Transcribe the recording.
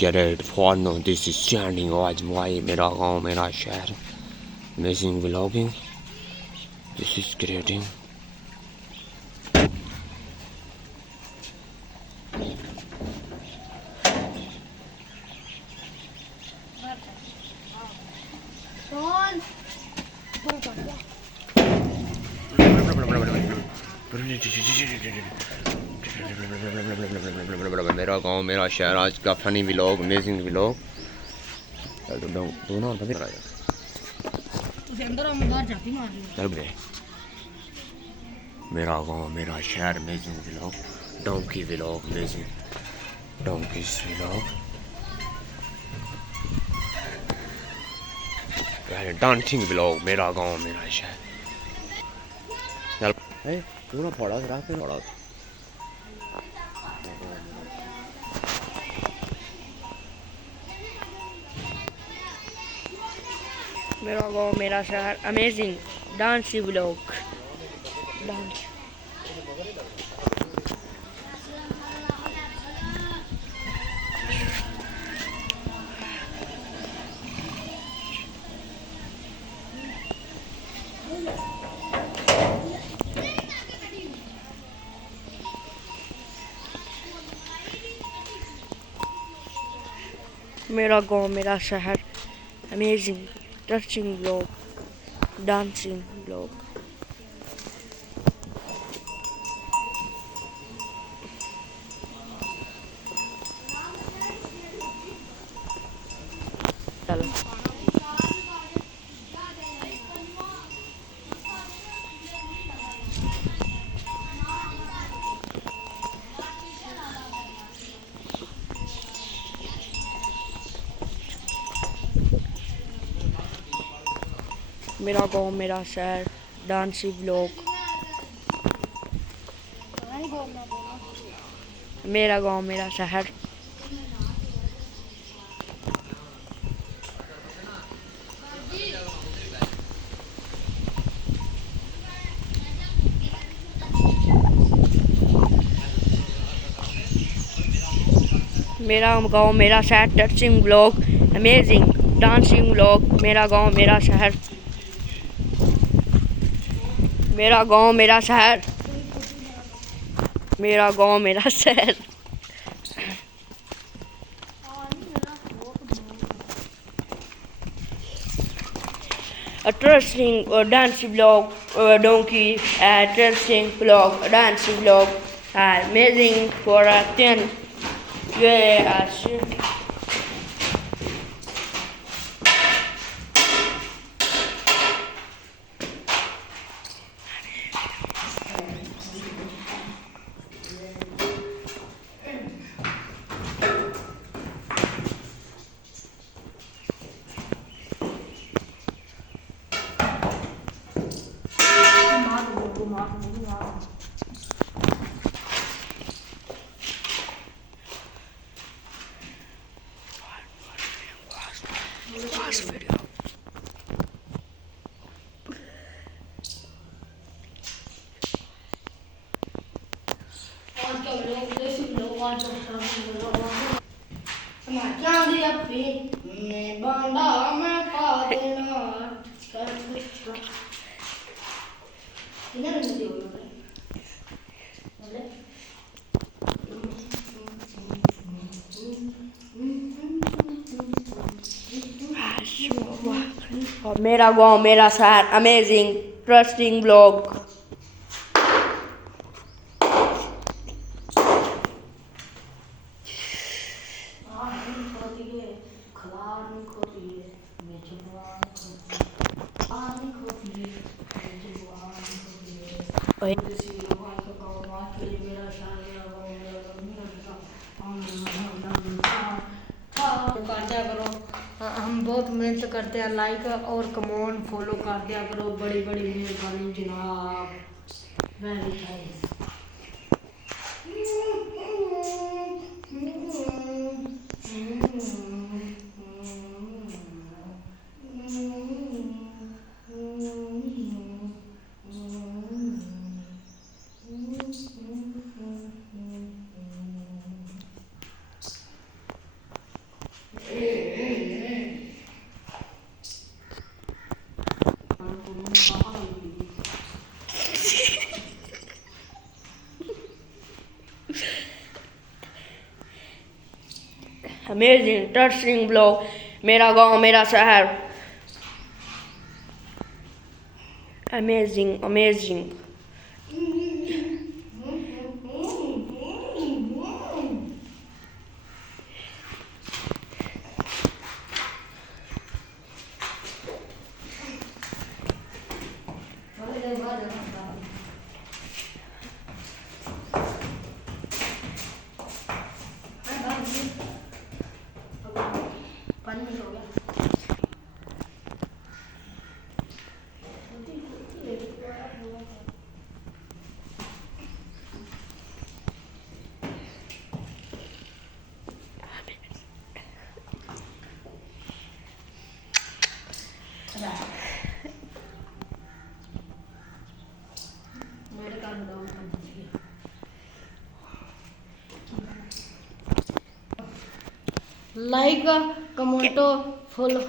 great follow this is standing आज भाई मेरा गाँव मेरा शहर amazing vlogging this is creating मेरा गांव मेरा शहर आज का फनी व्लॉग अमेजिंग व्लॉग दोनों चल गए मेरा गांव मेरा शहर amazing vlog donkey vlog amazing donkey vlog dancing vlog मेरा गांव मेरा शहर चल पूरा पड़ा रात में पड़ा मेरा गाँव मेरा शहर अमेजिंग डांस व्लॉग डांस मेरा गाँव मेरा शहर amazing touching vlog dancing vlog मेरा गाँव मेरा शहर डांसी व्लॉग मेरा गाँव मेरा शहर मेरा गाँव मेरा शहर touching vlog amazing dancing vlog मेरा गाँव मेरा शहर मेरा गाँव मेरा शहर मेरा गाँव मेरा शहर trusting dance vlog donkey trusting vlog dance vlog amazing for 10 years video. मेरा गाँव मेरा शहर अमेजिंग ट्रस्टिंग ब्लॉग हम बहुत मेहनत करते हैं लाइक और कमेंट फॉलो कर दिया करो बड़ी बड़ी मेहरबानी जनाब very thanks amazing interesting blog मेरा गांव मेरा शहर अमेजिंग अमेजिंग लाइक कमेंटो फॉलो